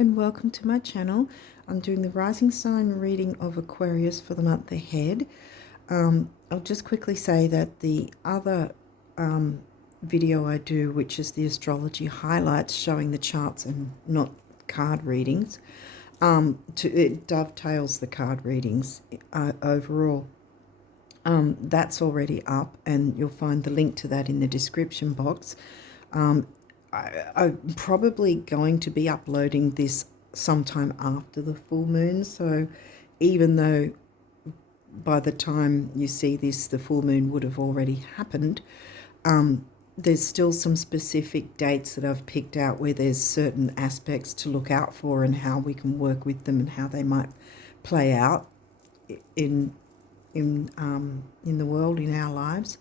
and welcome to my channel. I'm doing the rising sign reading of Aquarius for the month ahead. I'll just quickly say that the other video I do, which is the astrology highlights showing the charts and not card readings, it dovetails the card readings overall. That's already up, and you'll find the link to that in the description box. I'm probably going to be uploading this sometime after the full moon, so even though by the time you see this the full moon would have already happened, there's still some specific dates that I've picked out where there's certain aspects to look out for and how we can work with them and how they might play out in the world, in our lives.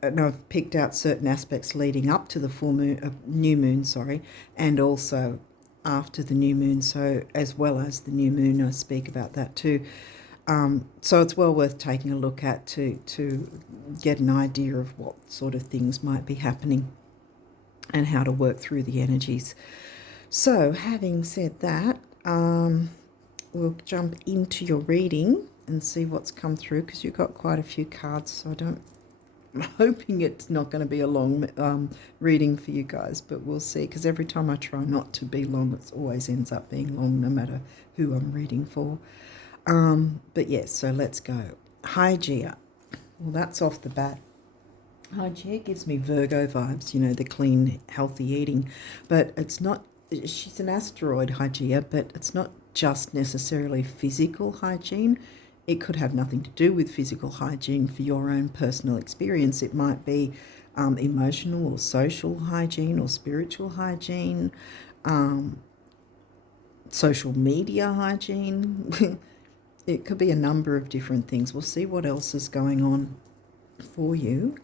And I've picked out certain aspects leading up to the full moon, new moon, sorry, and also after the new moon, so as well as the new moon, I speak about that too. So it's well worth taking a look at to get an idea of what sort of things might be happening and how to work through the energies. So having said that, we'll jump into your reading and see what's come through, because you've got quite a few cards, so I'm hoping it's not going to be a long reading for you guys, but we'll see, because every time I try not to be long, it always ends up being long, no matter who I'm reading for. But yes, so let's go. Hygeia. Well, that's off the bat. Hygeia gives me Virgo vibes, you know, the clean, healthy eating, but it's not, she's an asteroid, Hygeia, but it's not just necessarily physical hygiene. It could have nothing to do with physical hygiene for your own personal experience. It might be emotional or social hygiene or spiritual hygiene, social media hygiene. It could be a number of different things. We'll see what else is going on for you.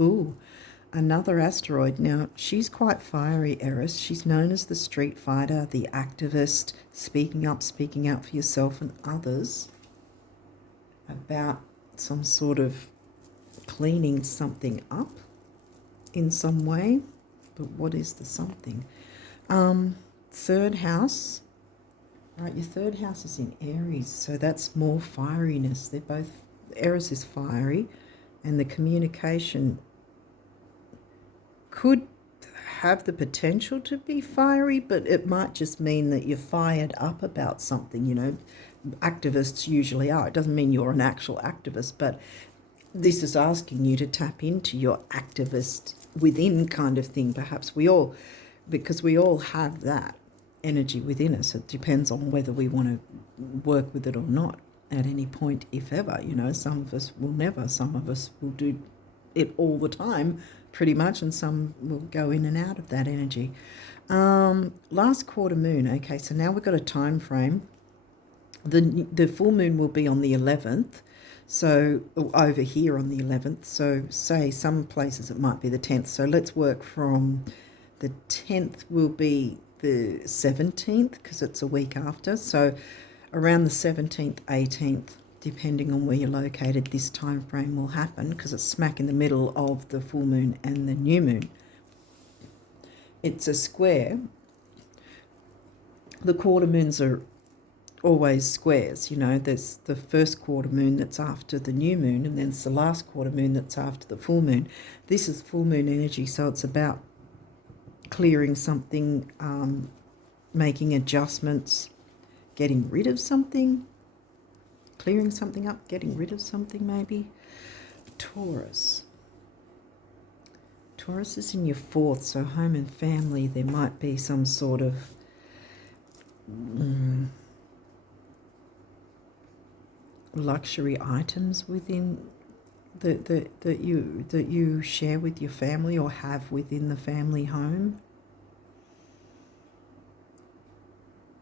Ooh, another asteroid. Now, she's quite fiery, Eris. She's known as the street fighter, the activist, speaking up, speaking out for yourself and others about some sort of cleaning something up in some way. But what is the something? Third house. Right, your third house is in Aries, so that's more fieriness. They're both, Aries is fiery, and the communication could have the potential to be fiery, but it might just mean that you're fired up about something, you know. Activists usually are. It doesn't mean you're an actual activist, but this is asking you to tap into your activist within kind of thing. Perhaps we all, because we all have that energy within us. It depends on whether we want to work with it or not at any point, if ever. You know, some of us will never. Some of us will do it all the time, pretty much, and some will go in and out of that energy. Last quarter moon. Okay, so now we've got a time frame. The full moon will be on the 11th, so over here on the 11th. So say some places it might be the 10th. So let's work from the 10th will be the 17th, because it's a week after. So around the 17th, 18th, depending on where you're located, this time frame will happen, because it's smack in the middle of the full moon and the new moon. It's a square. The quarter moons are always squares, you know. There's the first quarter moon that's after the new moon, and then it's the last quarter moon that's after the full moon. This is full moon energy, so it's about clearing something, making adjustments, getting rid of something, clearing something up, getting rid of something maybe. Taurus. Taurus is in your fourth, so home and family. There might be some sort of luxury items within that you share with your family or have within the family home,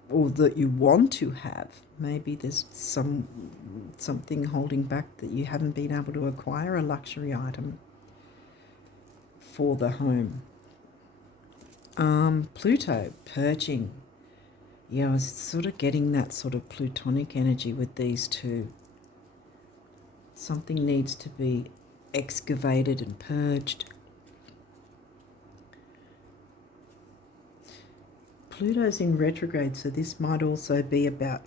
or that you want to have. Maybe there's something holding back that you haven't been able to acquire, a luxury item for the home. Pluto, purging. Yeah, I was sort of getting that sort of plutonic energy with these two. Something needs to be excavated and purged. Pluto's in retrograde, so this might also be about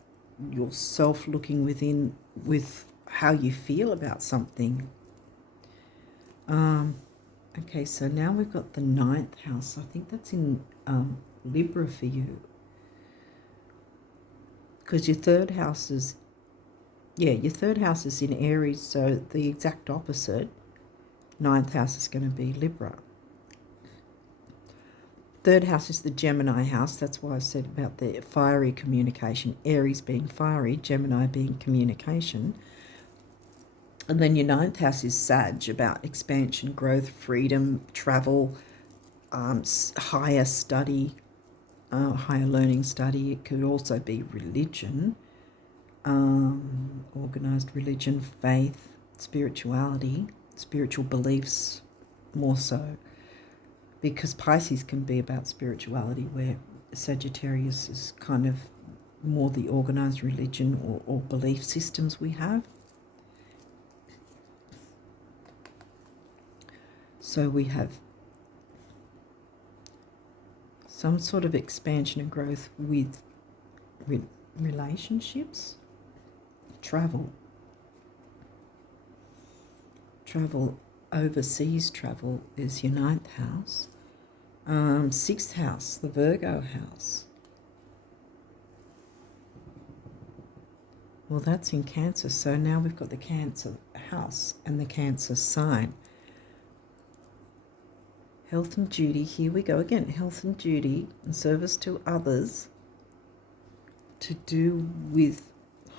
yourself looking within with how you feel about something. Okay, so now we've got the 9th house. I think that's in Libra for you. Because your third house is, your third house is in Aries, so the exact opposite, 9th house is going to be Libra. Third house is the Gemini house. That's why I said about the fiery communication. Aries being fiery, Gemini being communication. And then your 9th house is Sag, about expansion, growth, freedom, travel, higher study, higher learning study. It could also be religion, organised religion, faith, spirituality, spiritual beliefs more so. Because Pisces can be about spirituality, where Sagittarius is kind of more the organised religion or belief systems we have. So we have some sort of expansion and growth with relationships, travel, overseas travel is your 9th house. 6th house, the Virgo house. Well, that's in Cancer, so now we've got the Cancer house and the Cancer sign. Health and duty, here we go again. Health and duty and service to others, to do with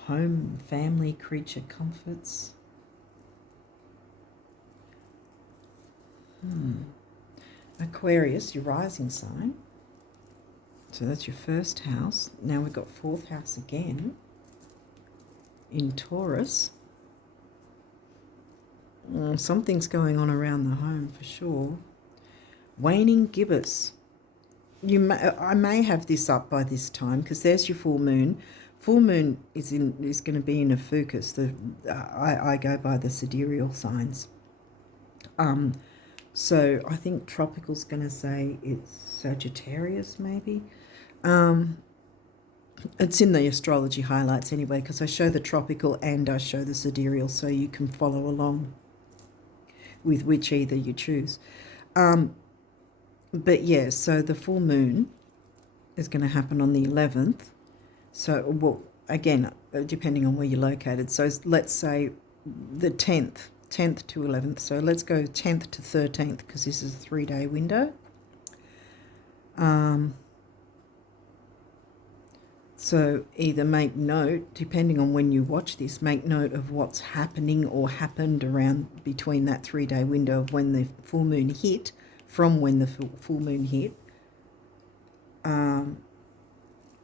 home, family, creature comforts. Aquarius, your rising sign. So that's your first house. Now we've got 4th house again in Taurus. Something's going on around the home for sure. Waning gibbous. I may have this up by this time because there's your full moon. Full moon is going to be in Ophiuchus. I go by the sidereal signs. So I think tropical's going to say it's Sagittarius maybe. It's in the astrology highlights anyway, because I show the tropical and I show the sidereal, so you can follow along with which either you choose. But yeah, so the full moon is going to happen on the 11th. So, well, again, depending on where you're located. So let's say the 10th to 11th. So let's go 10th to 13th because this is a 3-day window. So either make note, depending on when you watch this, make note of what's happening or happened around between that 3-day window of when the full moon hit, from when the full moon hit,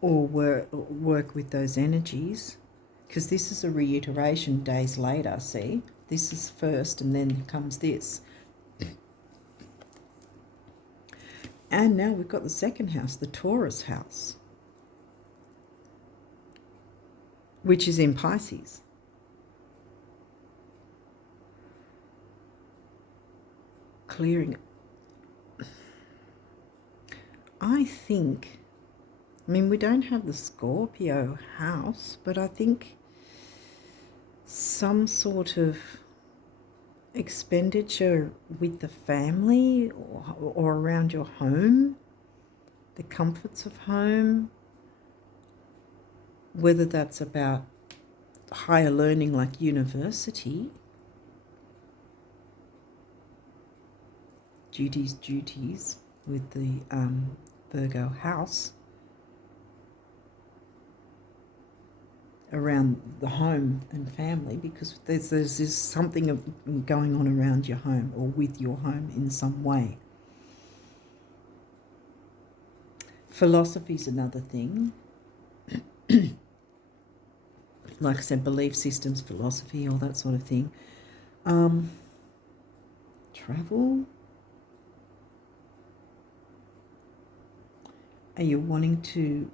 or work with those energies, because this is a reiteration days later, see? This is first and then comes this. And now we've got the second house, the Taurus house, which is in Pisces. Clearing. I mean, we don't have the Scorpio house, but I think some sort of expenditure with the family or around your home, the comforts of home, whether that's about higher learning like university, duties with the Virgo house, around the home and family, because there's this something going on around your home or with your home in some way. Philosophy is another thing. Like I said, belief systems, philosophy, all that sort of thing. Travel. Are you wanting to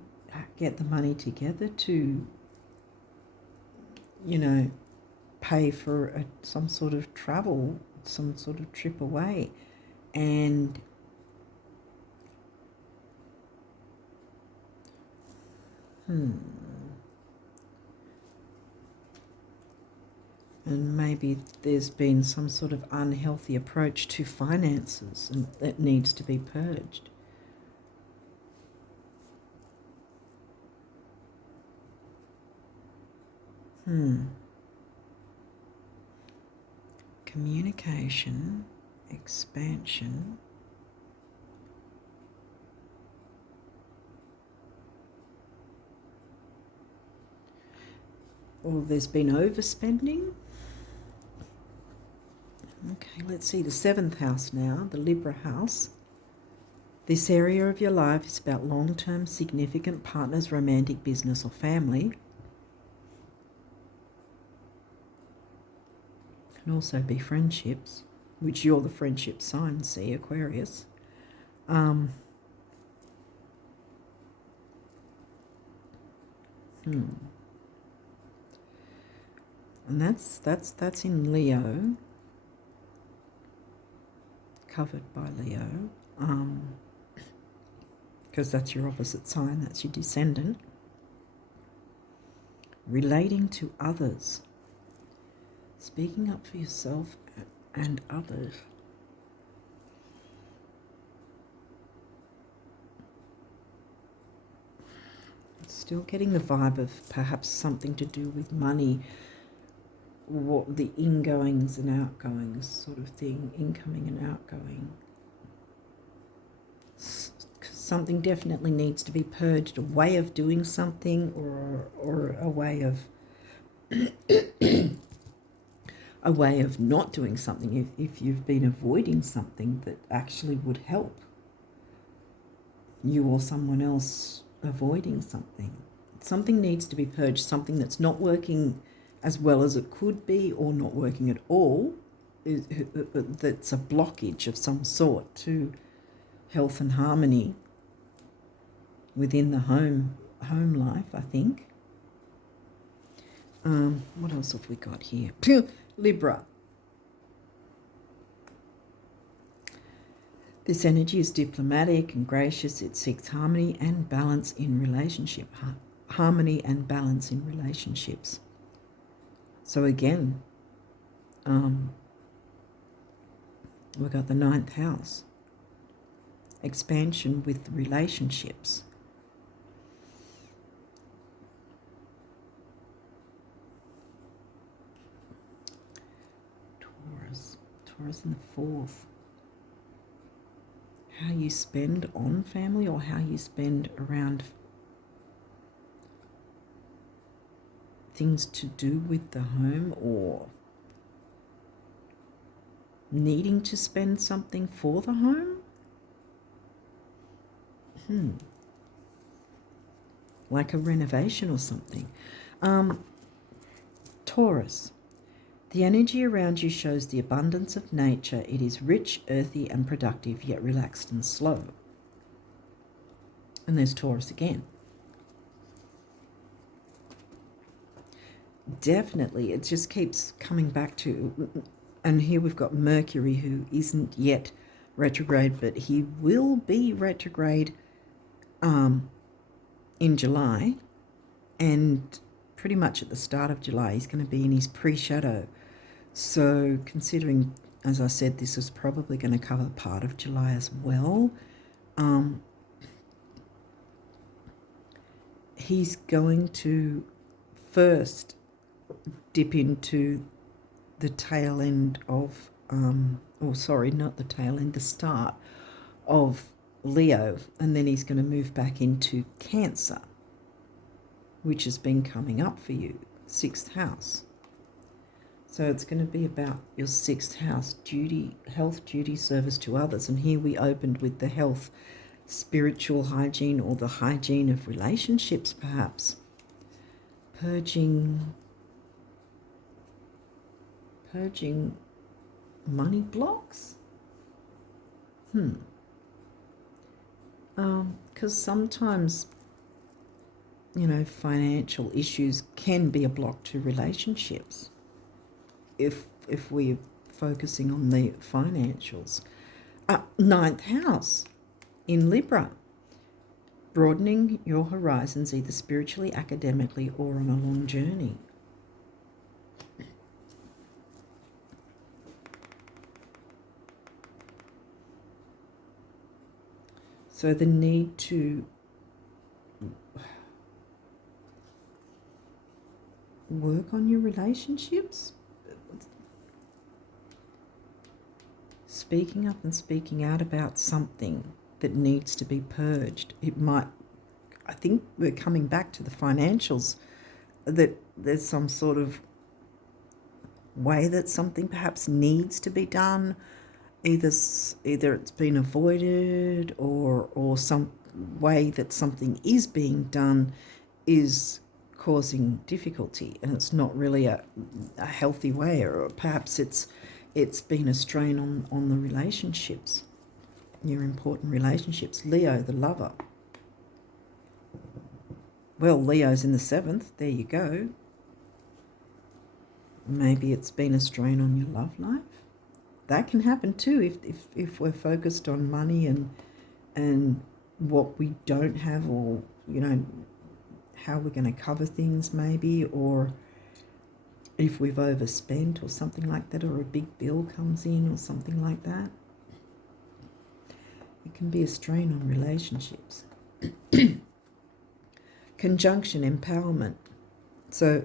get the money together to, pay for some sort of travel, some sort of trip away? And And maybe there's been some sort of unhealthy approach to finances and that needs to be purged. Communication, expansion. Or there's been overspending. Okay, let's see the 7th house now, the Libra house. This area of your life is about long-term significant partners, romantic, business or family. Can also be friendships, which you're the friendship sign, see, Aquarius. And that's in Leo, covered by Leo, because that's your opposite sign, that's your descendant. Relating to others, speaking up for yourself and others. Still getting the vibe of perhaps something to do with money, what the ingoings and outgoings sort of thing, incoming and outgoing. Something definitely needs to be purged, a way of doing something or a way of a way of not doing something if you've been avoiding something that actually would help you or someone else avoiding something. Something needs to be purged, something that's not working as well as it could be or not working at all, that's a blockage of some sort to health and harmony within the home life, I think. What else have we got here? Libra. This energy is diplomatic and gracious. It seeks harmony and balance in relationship. Harmony and balance in relationships. So again, we've got the 9th house. Expansion with relationships. Taurus in the 4th. How you spend on family or how you spend around things to do with the home or needing to spend something for the home. Like a renovation or something. Taurus. The energy around you shows the abundance of nature. It is rich, earthy, and productive, yet relaxed and slow. And there's Taurus again. Definitely, it just keeps coming back to, and here we've got Mercury, who isn't yet retrograde, but he will be retrograde in July, and pretty much at the start of July, he's going to be in his pre-shadow. So considering, as I said, this is probably going to cover part of July as well, he's going to first dip into the tail end of, not the tail end, the start of Leo, and then he's going to move back into Cancer, which has been coming up for you, 6th house. So it's going to be about your 6th house, duty, health, duty, service to others. And here we opened with the health, spiritual hygiene, or the hygiene of relationships, perhaps. Purging money blocks? Because sometimes, financial issues can be a block to relationships if we're focusing on the financials. 9th house in Libra. broadening your horizons either spiritually, academically, or on a long journey. So the need to work on your relationships, speaking up and speaking out about something that needs to be purged. It might, I think we're coming back to the financials, that there's some sort of way that something perhaps needs to be done. Either it's been avoided, or some way that something is being done is causing difficulty, and it's not really a healthy way, or perhaps it's been a strain on the relationships, your important relationships. Leo, the lover. Well, Leo's in the 7th. There you go. Maybe it's been a strain on your love life. That can happen too if we're focused on money and what we don't have, or how we're going to cover things maybe, or if we've overspent or something like that, or a big bill comes in or something like that. It can be a strain on relationships. Conjunction, empowerment. So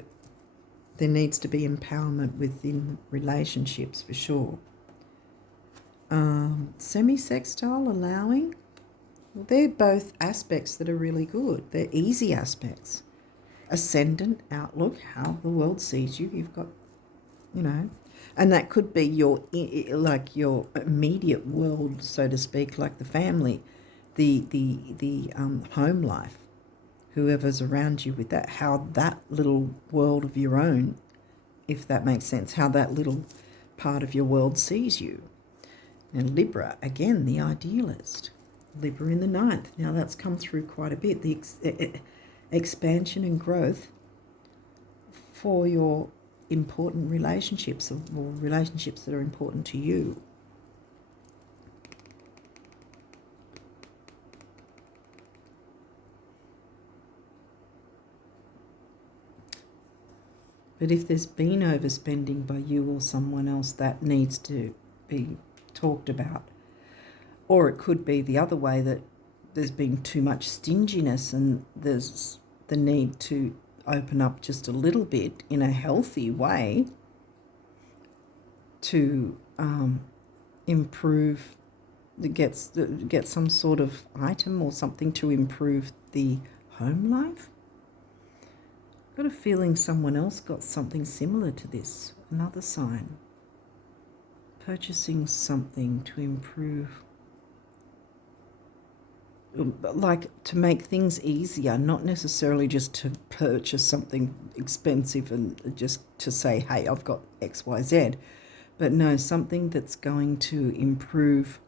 there needs to be empowerment within relationships for sure. Semi-sextile, allowing. Well, they're both aspects that are really good. They're easy aspects. Ascendant, outlook, how the world sees you. You've got, and that could be your immediate world, so to speak, like the family, the home life, whoever's around you with that, how that little world of your own, if that makes sense, how that little part of your world sees you. Now Libra, again, the idealist. Libra in the 9th. Now that's come through quite a bit. The expansion and growth for your important relationships, or relationships that are important to you. But if there's been overspending by you or someone else, that needs to be talked about. Or it could be the other way, that there's been too much stinginess and there's the need to open up just a little bit in a healthy way to improve, get some sort of item or something to improve the home life. I've got a feeling someone else got something similar to this, another sign. Purchasing something to improve, like to make things easier, not necessarily just to purchase something expensive and just to say, hey, I've got XYZ, but no, something that's going to improve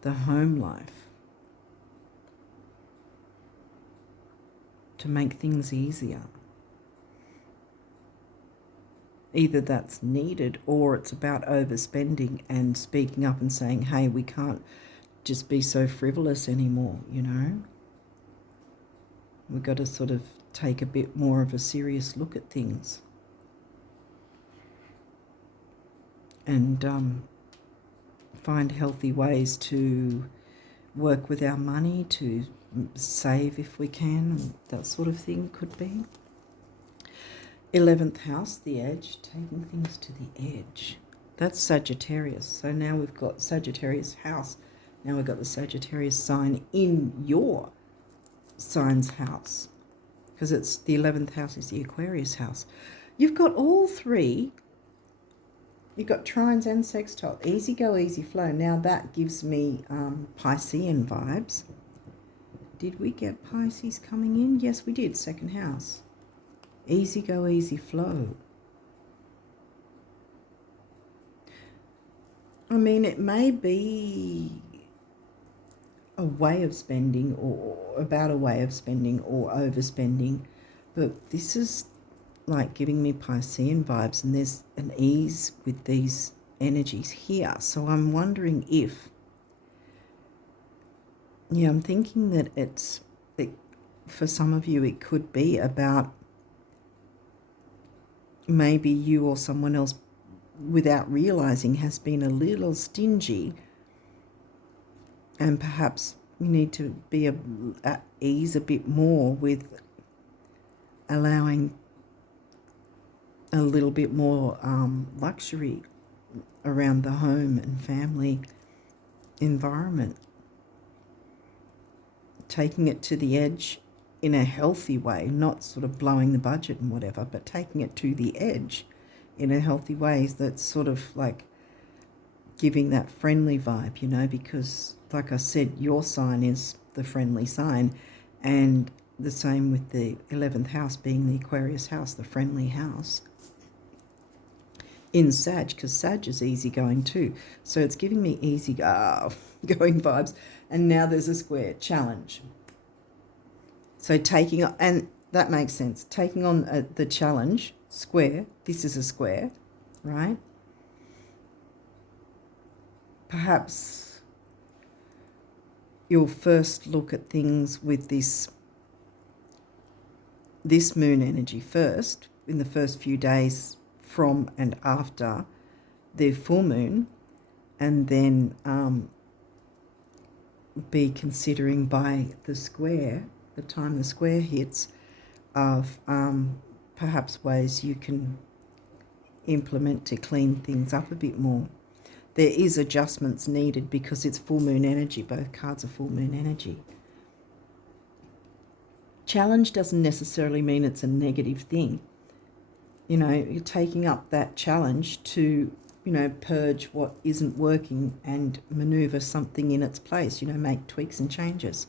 the home life, to make things easier. Either that's needed, or it's about overspending and speaking up and saying, hey, we can't just be so frivolous anymore, We've got to sort of take a bit more of a serious look at things. And find healthy ways to work with our money, to save if we can, that sort of thing could be. 11th house, the edge, taking things to the edge. That's Sagittarius. So now we've got Sagittarius house. Now we've got the Sagittarius sign in your sign's house, because it's the 11th house is the Aquarius house. You've got all three. You've got trines and sextile. Easy go, easy flow. Now that gives me Piscean vibes. Did we get Pisces coming in? Yes, we did. 2nd house. Easy go, easy flow. I mean, it may be a way of spending, or about a way of spending, or overspending, but this is like giving me Piscean vibes, and there's an ease with these energies here. So I'm wondering if Yeah, I'm thinking that for some of you, it could be about maybe you or someone else, without realizing, has been a little stingy, and perhaps you need to be at ease a bit more with allowing a little bit more luxury around the home and family environment. Taking it to the edge in a healthy way, not sort of blowing the budget and whatever, but taking it to the edge in a healthy way that's sort of like giving that friendly vibe, you know, because like I said, your sign is the friendly sign, and the same with the 11th house being the Aquarius house, the friendly house in Sag, because Sag is easygoing too. So it's giving me easy going vibes. And now there's a square challenge. So taking, and that makes sense, taking on the challenge, square, this is a square, right? Perhaps you'll first look at things with this moon energy first, in the first few days from and after the full moon, and then be considering by the square, the time the square hits, of perhaps ways you can implement to clean things up a bit more. There is adjustments needed because it's full moon energy. Both cards are full moon energy. Challenge doesn't necessarily mean it's a negative thing. You know, you're taking up that challenge to, you know, purge what isn't working and maneuver something in its place, you know, make tweaks and changes.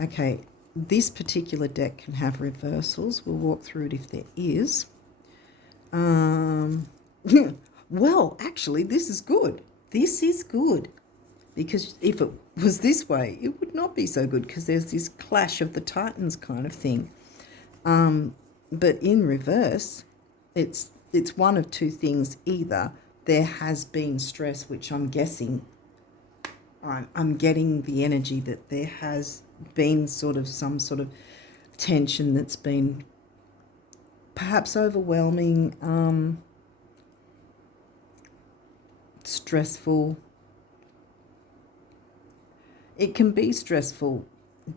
Okay, this particular deck can have reversals. We'll walk through it if there is. Well, actually, this is good. This is good. Because if it was this way, it would not be so good, because there's this clash of the titans kind of thing. But in reverse, it's one of two things. Either there has been stress, which I'm guessing, I'm getting the energy that there has been sort of some sort of tension that's been perhaps overwhelming, stressful. It can be stressful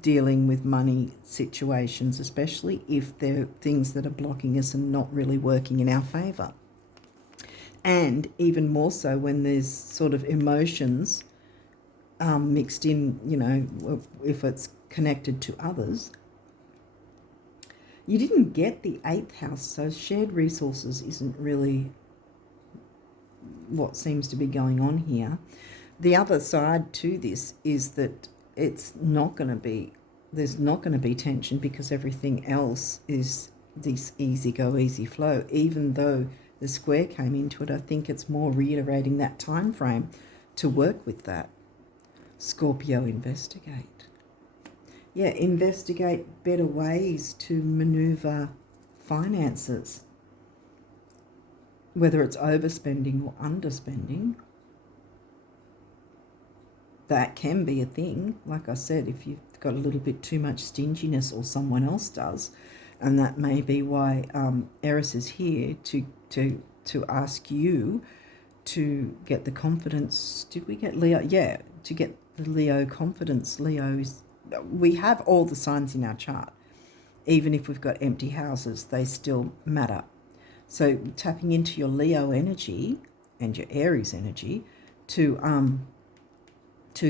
dealing with money situations, especially if they're things that are blocking us and not really working in our favour. And even more so when there's sort of emotions mixed in, you know, if it's connected to others. You didn't get the 8th house, so shared resources isn't really what seems to be going on here. The other side to this is that it's not going to be, there's not going to be tension, because everything else is this easy go, easy flow. Even though the square came into it, I think it's more reiterating that time frame to work with that. Scorpio, investigate. Yeah, investigate better ways to maneuver finances, whether it's overspending or underspending. That can be a thing. Like I said, if you've got a little bit too much stinginess, or someone else does, and that may be why Eris is here to ask you to get the confidence. Did we get Leo? Yeah, to get the Leo confidence. Leo is, we have all the signs in our chart. Even if we've got empty houses, they still matter. So tapping into your Leo energy and your Aries energy to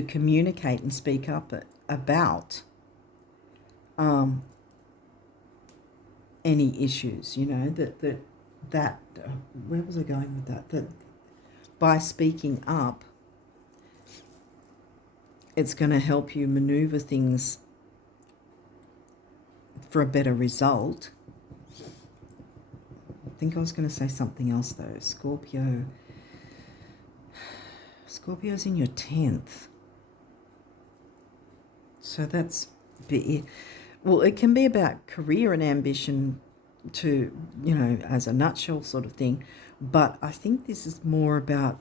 communicate and speak up about any issues, you know, that where was I going with that? That by speaking up, it's going to help you maneuver things for a better result. I think I was going to say something else though. Scorpio's in your 10th. So that's, well, it can be about career and ambition to, you know, as a nutshell sort of thing. But I think this is more about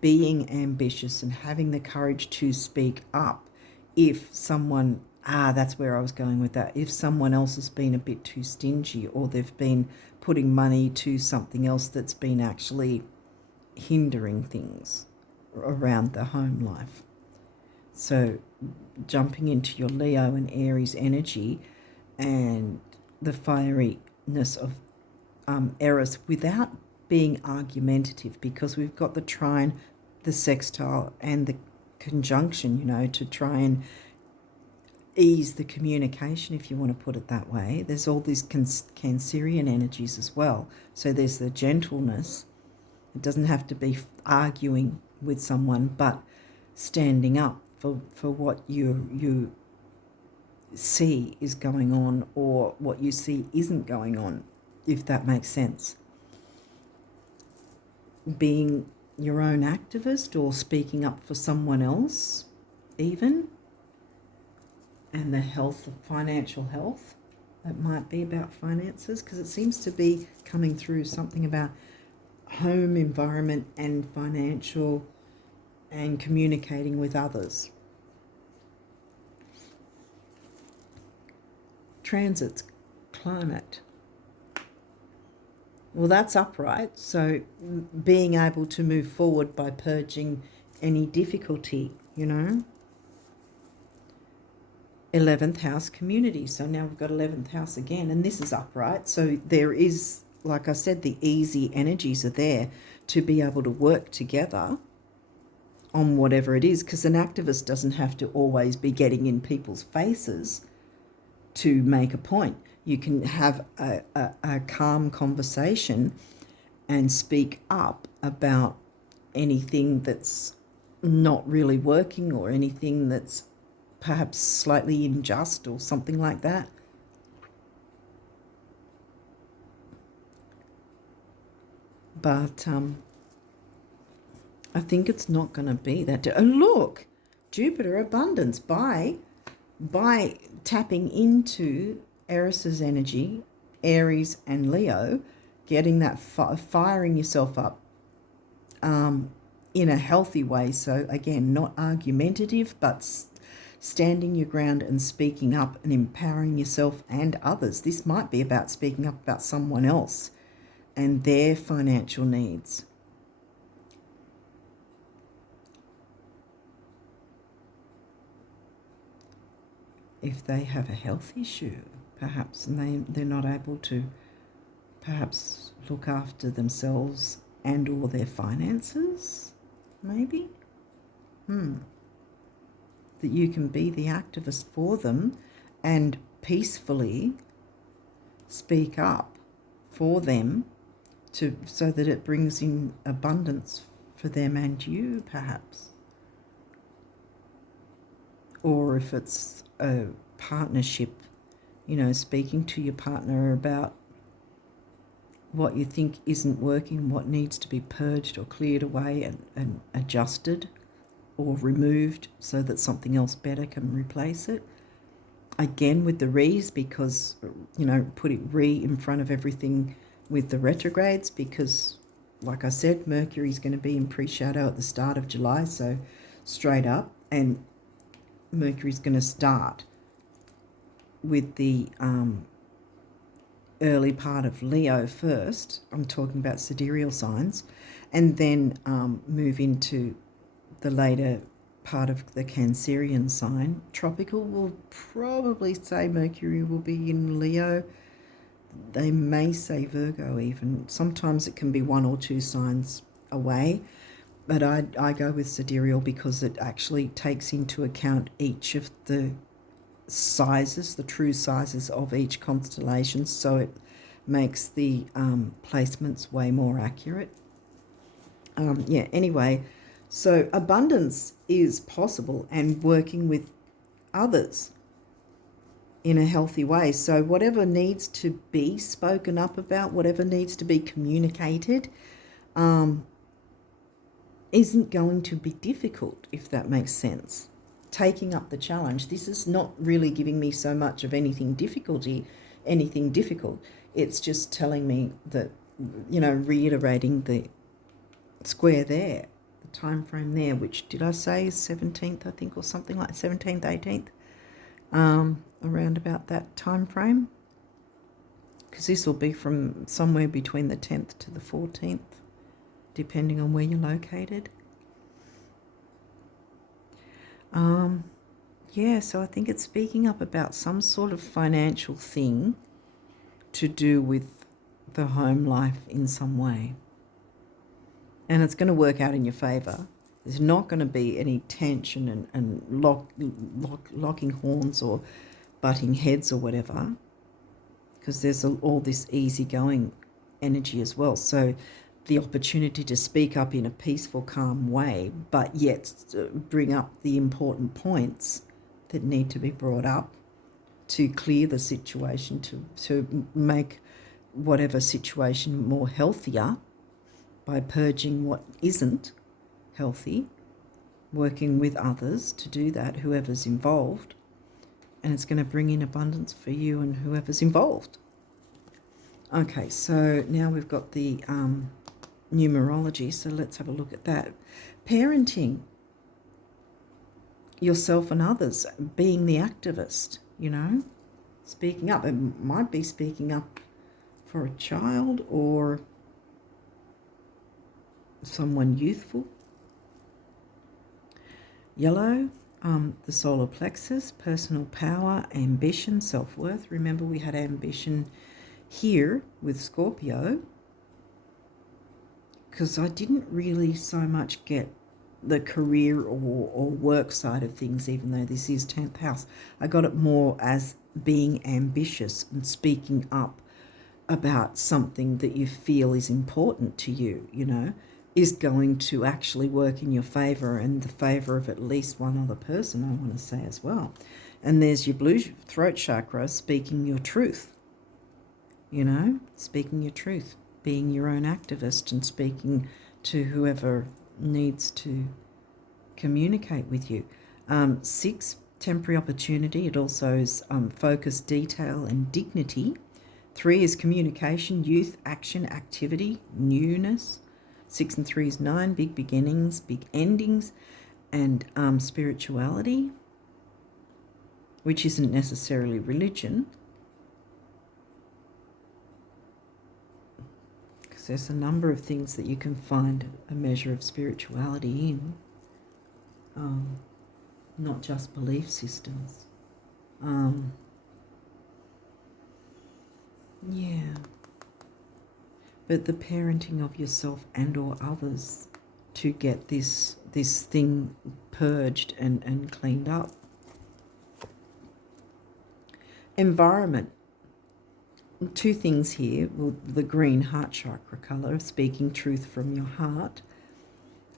being ambitious and having the courage to speak up if someone, that's where I was going with that, if someone else has been a bit too stingy, or they've been putting money to something else that's been actually hindering things around the home life. So jumping into your Leo and Aries energy and the fieriness of Eris without being argumentative, because we've got the trine, the sextile, and the conjunction, to try and ease the communication, if you want to put it that way. There's all these Cancerian energies as well. So there's the gentleness. It doesn't have to be arguing with someone, but standing up for what you see is going on, or what you see isn't going on, if that makes sense. Being your own activist, or speaking up for someone else even. And the health, financial health, that might be about finances, because it seems to be coming through something about home environment and financial and communicating with others. Transits, climate. Well, that's upright, so being able to move forward by purging any difficulty, 11th house, community. So now we've got 11th house again, and this is upright. So there is, like I said, the easy energies are there to be able to work together on whatever it is, because an activist doesn't have to always be getting in people's faces to make a point. You can have a calm conversation and speak up about anything that's not really working, or anything that's perhaps slightly unjust or something like that. But I think it's not going to be that. Oh, look, Jupiter abundance by tapping into Eris's energy, Aries and Leo, getting that firing yourself up in a healthy way. So again, not argumentative, but standing your ground and speaking up and empowering yourself and others. This might be about speaking up about someone else and their financial needs. If they have a health issue, perhaps, and they're not able to perhaps look after themselves and or their finances, maybe. That you can be the activist for them and peacefully speak up for them, so that it brings in abundance for them and you, perhaps. Or if it's a partnership, speaking to your partner about what you think isn't working, what needs to be purged or cleared away and adjusted or removed, so that something else better can replace it. Again, with the re's, because, putting re in front of everything with the retrogrades, because, like I said, Mercury's going to be in pre-shadow at the start of July, so straight up, and Mercury's going to start with the early part of Leo first. I'm talking about sidereal signs, and then move into the later part of the Cancerian sign. Tropical will probably say Mercury will be in Leo. They may say Virgo even. Sometimes it can be 1 or 2 signs away, but I go with sidereal because it actually takes into account each of the sizes, the true sizes of each constellation, so it makes the placements way more accurate. Anyway, so abundance is possible, and working with others in a healthy way. So whatever needs to be spoken up about, whatever needs to be communicated, isn't going to be difficult, if that makes sense. Taking up the challenge. This is not really giving me so much of anything difficult. It's just telling me that, reiterating the square there, time frame there, which did I say 17th, I think, or something like 17th, 18th, around about that time frame, because this will be from somewhere between the 10th to the 14th, depending on where you're located. Yeah, so I think it's speaking up about some sort of financial thing to do with the home life in some way. And it's going to work out in your favour. There's not going to be any tension and locking horns or butting heads or whatever, because there's all this easygoing energy as well. So the opportunity to speak up in a peaceful, calm way, but yet bring up the important points that need to be brought up to clear the situation, to make whatever situation more healthier by purging what isn't healthy, working with others to do that, whoever's involved, and it's going to bring in abundance for you and whoever's involved. Okay, so now we've got the numerology, so let's have a look at that. Parenting yourself and others, being the activist, you know, speaking up. It might be speaking up for a child or someone youthful. Yellow, the solar plexus, personal power, ambition, self-worth. Remember, we had ambition here with Scorpio, because I didn't really so much get the career or work side of things, even though this is 10th house. I got it more as being ambitious and speaking up about something that you feel is important to you, you know, is going to actually work in your favour and the favour of at least one other person, I want to say as well. And there's your blue throat chakra, speaking your truth, you know, speaking your truth, being your own activist and speaking to whoever needs to communicate with you. 6, temporary opportunity. It also is focus, detail and dignity. 3 is communication, youth, action, activity, newness. 6 and 3 is 9, big beginnings, big endings, and spirituality, which isn't necessarily religion, because there's a number of things that you can find a measure of spirituality in, not just belief systems. Yeah. But the parenting of yourself and or others to get this thing purged and cleaned up. Environment. 2 things here. Well, the green heart chakra colour, speaking truth from your heart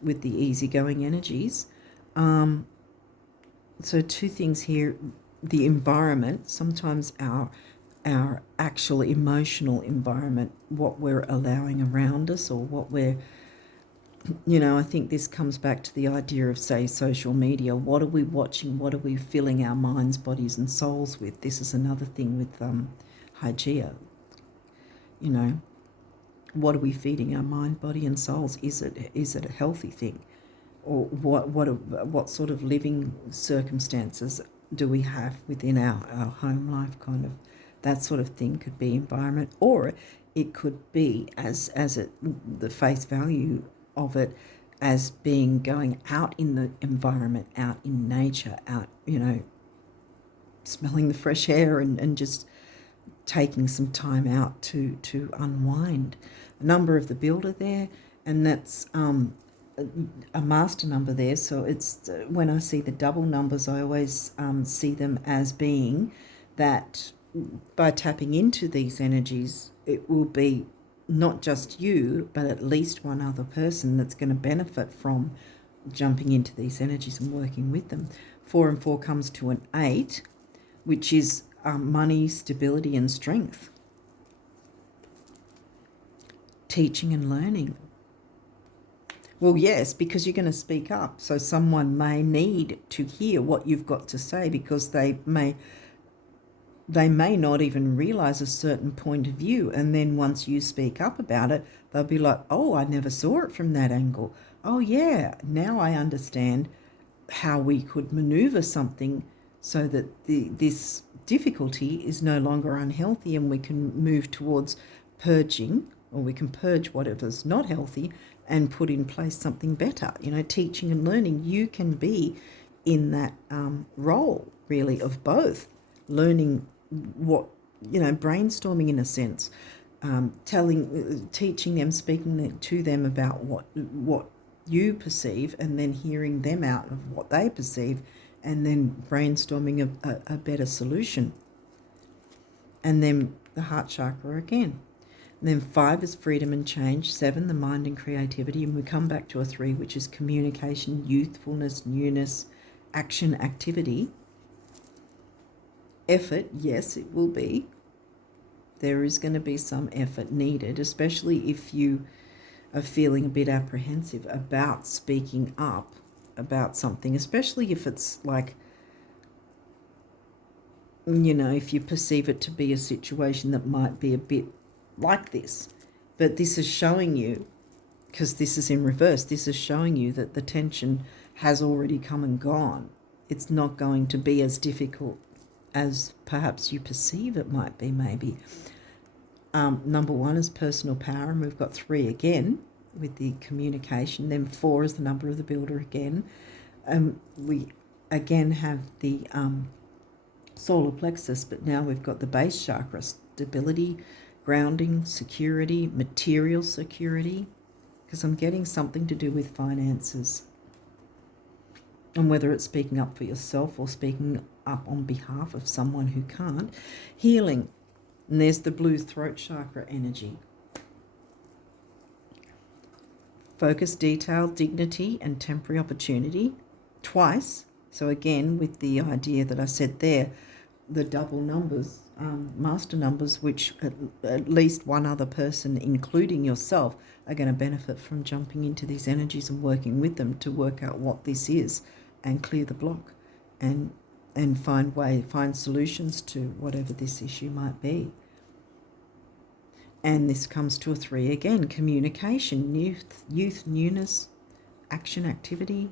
with the easygoing energies. So 2 things here. The environment, sometimes our actual emotional environment, what we're allowing around us or what we're, you know, I think this comes back to the idea of, say, social media. What are we watching? What are we filling our minds, bodies and souls with? This is another thing with Hygeia. You know, what are we feeding our mind, body and souls? Is it a healthy thing? Or what sort of living circumstances do we have within our home life, kind of? That sort of thing could be environment, or it could be as the face value of it as being going out in the environment, out in nature, out, you know, smelling the fresh air and just taking some time out to unwind. A number of the builder there, and that's a master number there. So it's when I see the double numbers, I always see them as being that by tapping into these energies, it will be not just you, but at least one other person that's going to benefit from jumping into these energies and working with them. 4 and 4 comes to an 8, which is money, stability and strength. Teaching and learning. Well, yes, because you're going to speak up. So someone may need to hear what you've got to say, because they may they may not even realize a certain point of view. And then once you speak up about it, they'll be like, oh, I never saw it from that angle. Oh, yeah, now I understand how we could maneuver something so that this difficulty is no longer unhealthy, and we can move towards purging, or we can purge whatever's not healthy and put in place something better. You know, teaching and learning, you can be in that role really of both, learning what, you know, brainstorming in a sense, teaching them, speaking to them about what you perceive, and then hearing them out of what they perceive, and then brainstorming a better solution. And then the heart chakra again. And then 5 is freedom and change, 7 the mind and creativity, and we come back to a 3, which is communication, youthfulness, newness, action, activity. Effort, yes, it will be. There is going to be some effort needed, especially if you are feeling a bit apprehensive about speaking up about something, especially if it's like, you know, if you perceive it to be a situation that might be a bit like this. But this is showing you, because this is in reverse, this is showing you that the tension has already come and gone. It's not going to be as difficult as perhaps you perceive it might be, maybe. Number 1 is personal power, and we've got 3 again with the communication. Then 4 is the number of the builder again. We again have the solar plexus, but now we've got the base chakra, stability, grounding, security, material security, because I'm getting something to do with finances. And whether it's speaking up for yourself or speaking up on behalf of someone who can't. Healing. And there's the blue throat chakra energy. Focus, detail, dignity, and temporary opportunity. Twice. So again, with the idea that I said there, the double numbers, master numbers, which at least one other person, including yourself, are going to benefit from jumping into these energies and working with them to work out what this is and clear the block and find solutions to whatever this issue might be. And this comes to a 3 again, communication, youth, newness, action, activity.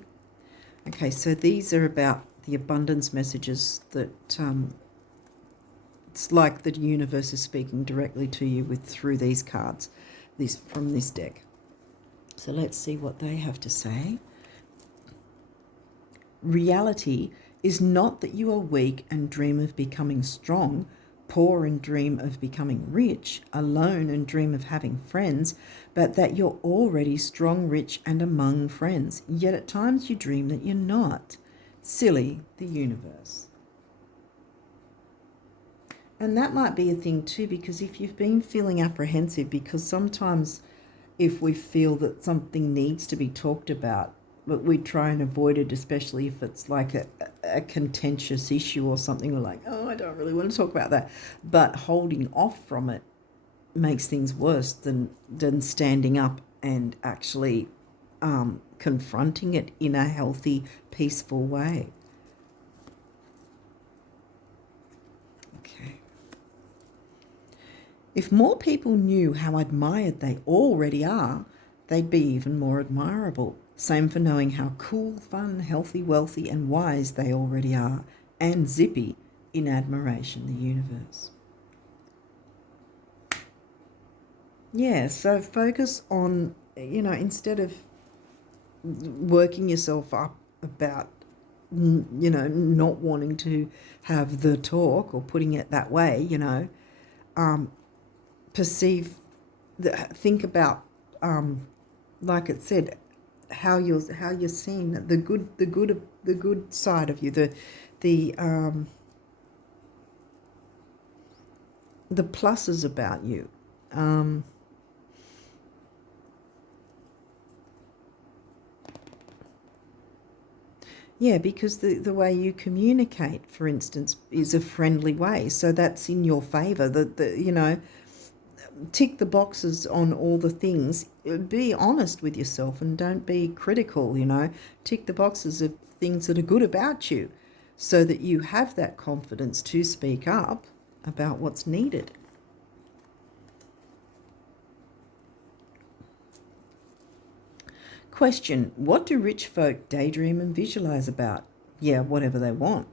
Okay, so these are about the abundance messages that it's like the universe is speaking directly to you through these cards, from this deck. So let's see what they have to say. Reality is not that you are weak and dream of becoming strong, poor and dream of becoming rich, alone and dream of having friends, but that you're already strong, rich, and among friends. Yet at times you dream that you're not. Silly, the universe. And that might be a thing too, because if you've been feeling apprehensive, because sometimes if we feel that something needs to be talked about, but we try and avoid it, especially if it's like a contentious issue or something. We're like, oh, I don't really want to talk about that. But holding off from it makes things worse than standing up and actually confronting it in a healthy, peaceful way. Okay. If more people knew how admired they already are, they'd be even more admirable. Same for knowing how cool, fun, healthy, wealthy, and wise they already are, and zippy in admiration, the universe. Yeah, so focus on, instead of working yourself up about, not wanting to have the talk or putting it that way, think about, like it said, how you're seeing the good side of you, the pluses about you. Yeah, because the way you communicate, for instance, is a friendly way, so that's in your favor. Tick the boxes on all the things. Be honest with yourself and don't be critical, Tick the boxes of things that are good about you so that you have that confidence to speak up about what's needed. Question, what do rich folk daydream and visualize about? Yeah, whatever they want.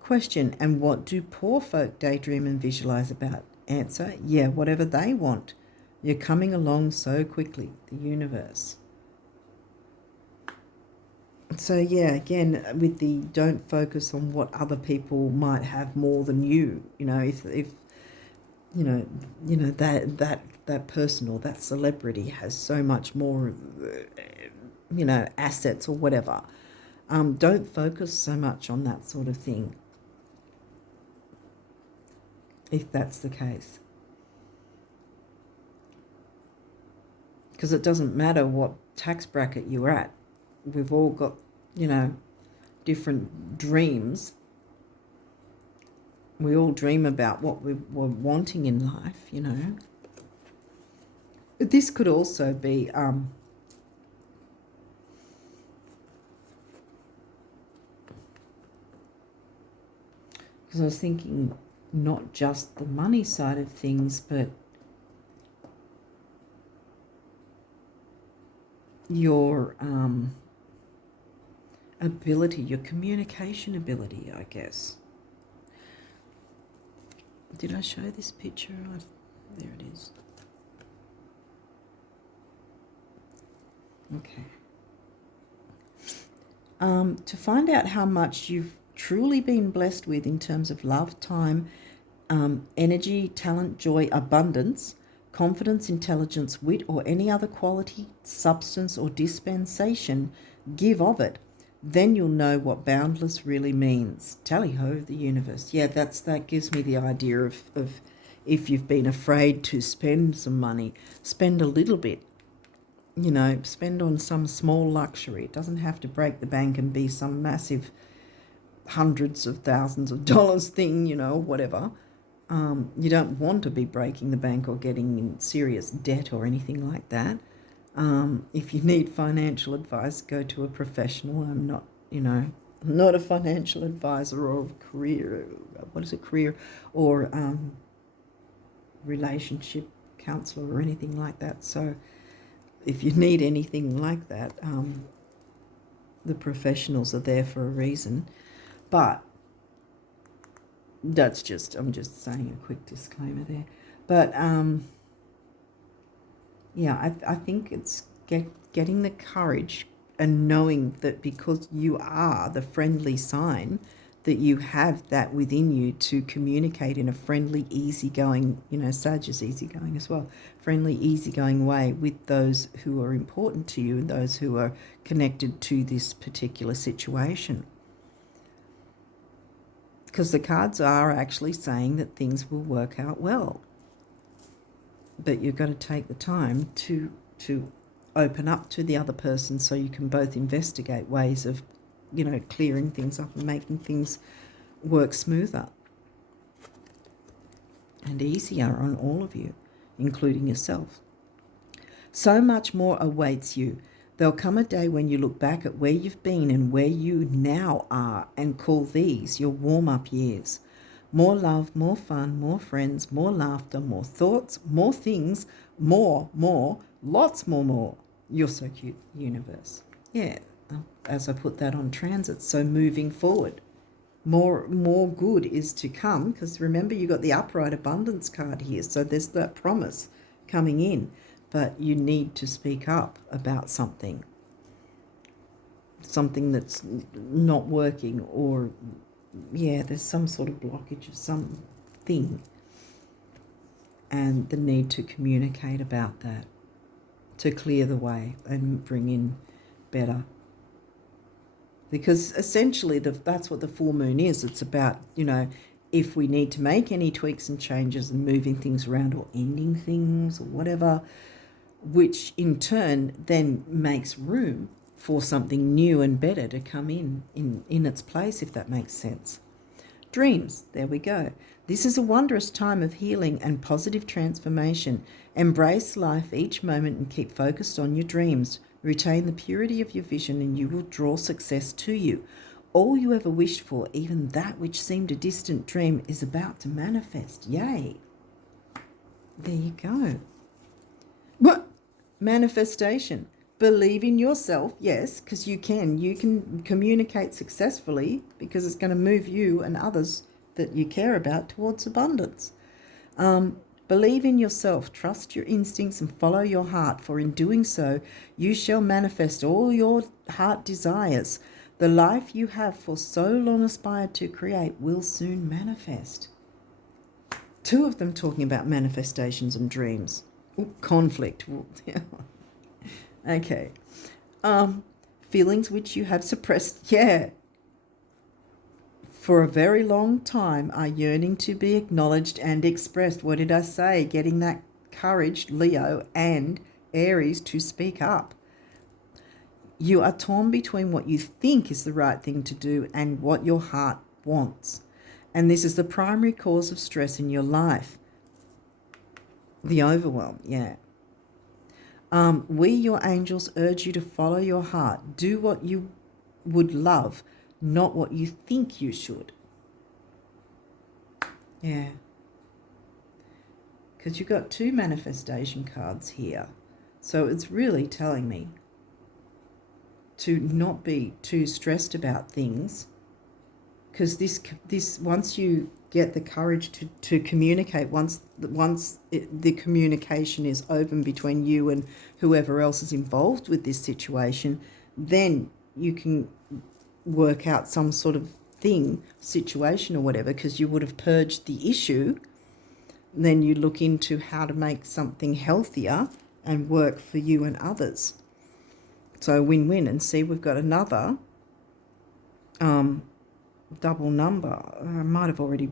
Question, and what do poor folk daydream and visualize about? Answer, yeah, whatever they want. You're coming along so quickly, the universe. So yeah, again, with the don't focus on what other people might have more than you. You know, if you know that person or that celebrity has so much more, assets or whatever. Don't focus so much on that sort of thing, if that's the case. Because it doesn't matter what tax bracket you're at. We've all got, different dreams. We all dream about what we're wanting in life, But this could also be because I was thinking not just the money side of things, but your ability, your communication ability, I guess. Did I show this picture? There it is. Okay. To find out how much you've truly been blessed with in terms of love, time, energy, talent, joy, abundance, confidence, intelligence, wit, or any other quality, substance, or dispensation, give of it. Then you'll know what boundless really means. Tally-ho, the universe. Yeah, that gives me the idea of if you've been afraid to spend some money, spend a little bit. Spend on some small luxury. It doesn't have to break the bank and be some massive hundreds of thousands of dollars thing, or whatever. You don't want to be breaking the bank or getting in serious debt or anything like that. If you need financial advice, go to a professional. I'm not, not a financial advisor or career or relationship counselor or anything like that. So if you need anything like that, the professionals are there for a reason. But I'm just saying a quick disclaimer there. But I think it's getting the courage and knowing that because you are the friendly sign, that you have that within you to communicate in a friendly, easygoing, Sag is easygoing as well, friendly, easygoing way with those who are important to you and those who are connected to this particular situation. Because the cards are actually saying that things will work out well. But you've got to take the time to open up to the other person so you can both investigate ways of, clearing things up and making things work smoother and easier on all of you, including yourself. So much more awaits you. There'll come a day when you look back at where you've been and where you now are and call these your warm-up years. More love, more fun, more friends, more laughter, more thoughts, more things, more, lots more. You're so cute, universe. Yeah, as I put that on transit, so moving forward. More good is to come, because remember you got the upright abundance card here, so there's that promise coming in, but you need to speak up about something that's not working, or there's some sort of blockage of something, and the need to communicate about that to clear the way and bring in better. Because essentially that's what the full moon is. It's about, if we need to make any tweaks and changes and moving things around or ending things or whatever, which in turn then makes room for something new and better to come in its place, if that makes sense. Dreams, there we go. This is a wondrous time of healing and positive transformation. Embrace life each moment and keep focused on your dreams. Retain the purity of your vision and you will draw success to you. All you ever wished for, even that which seemed a distant dream, is about to manifest. Yay. There you go. What? Manifestation. Believe in yourself, yes, because you can communicate successfully, because it's going to move you and others that you care about towards abundance. Believe in yourself, trust your instincts and follow your heart, for in doing so you shall manifest all your heart desires. The life you have for so long aspired to create will soon manifest. Two of them talking about manifestations and dreams. Ooh, conflict. Okay. Feelings which you have suppressed, for a very long time are yearning to be acknowledged and expressed. What did I say? Getting that courage, Leo and Aries, to speak up. You are torn between what you think is the right thing to do and what your heart wants. And this is the primary cause of stress in your life. The overwhelm, We, your angels, urge you to follow your heart. Do what you would love, not what you think you should. Yeah. Because you've got two manifestation cards here. So it's really telling me to not be too stressed about things. Because this once you get the courage to communicate, once the communication is open between you and whoever else is involved with this situation, then you can work out some sort of situation or whatever, because you would have purged the issue. Then you look into how to make something healthier and work for you and others. So win-win. And see, we've got another double number. I might have already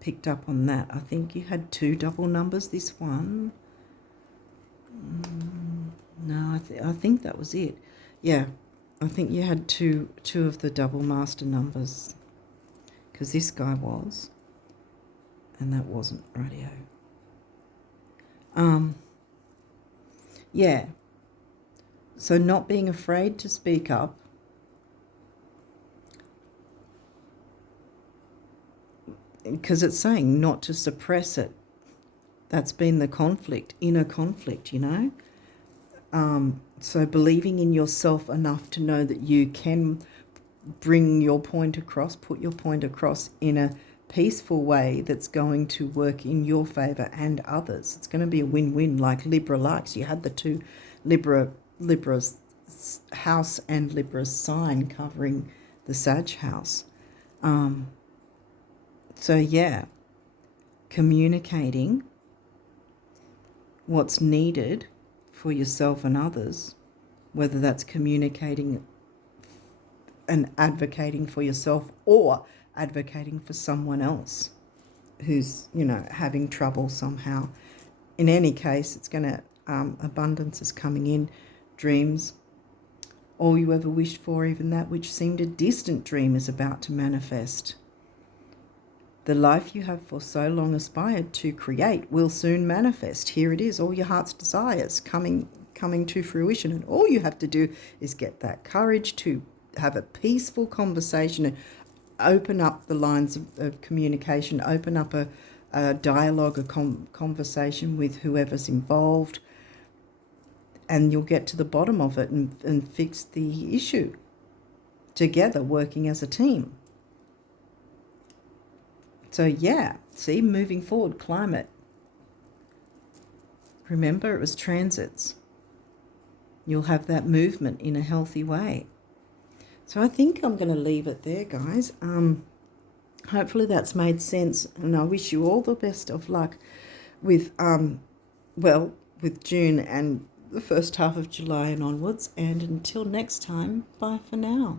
picked up on that. I think you had two double numbers, this one. No, I think that was it. Yeah, I think you had two of the double master numbers, because this guy was, and that wasn't. Radio. Yeah. So not being afraid to speak up. Because it's saying not to suppress it. That's been the conflict, inner conflict, So believing in yourself enough to know that you can bring your point across, put your point across in a peaceful way that's going to work in your favour and others. It's going to be a win-win, like Libra likes. You had the two Libra's house and Libra's sign covering the Sag house. So yeah, communicating what's needed for yourself and others, whether that's communicating and advocating for yourself or advocating for someone else who's, having trouble somehow. In any case, it's going to, abundance is coming in, dreams. All you ever wished for, even that which seemed a distant dream, is about to manifest. The life you have for so long aspired to create will soon manifest. Here it is, all your heart's desires coming to fruition. And all you have to do is get that courage to have a peaceful conversation and open up the lines of communication, open up a dialogue, a conversation with whoever's involved, and you'll get to the bottom of it and fix the issue together, working as a team. So yeah, see, moving forward, climate. Remember, it was transits. You'll have that movement in a healthy way. So I think I'm going to leave it there, guys. Hopefully that's made sense, and I wish you all the best of luck with with June and the first half of July and onwards. And until next time, bye for now.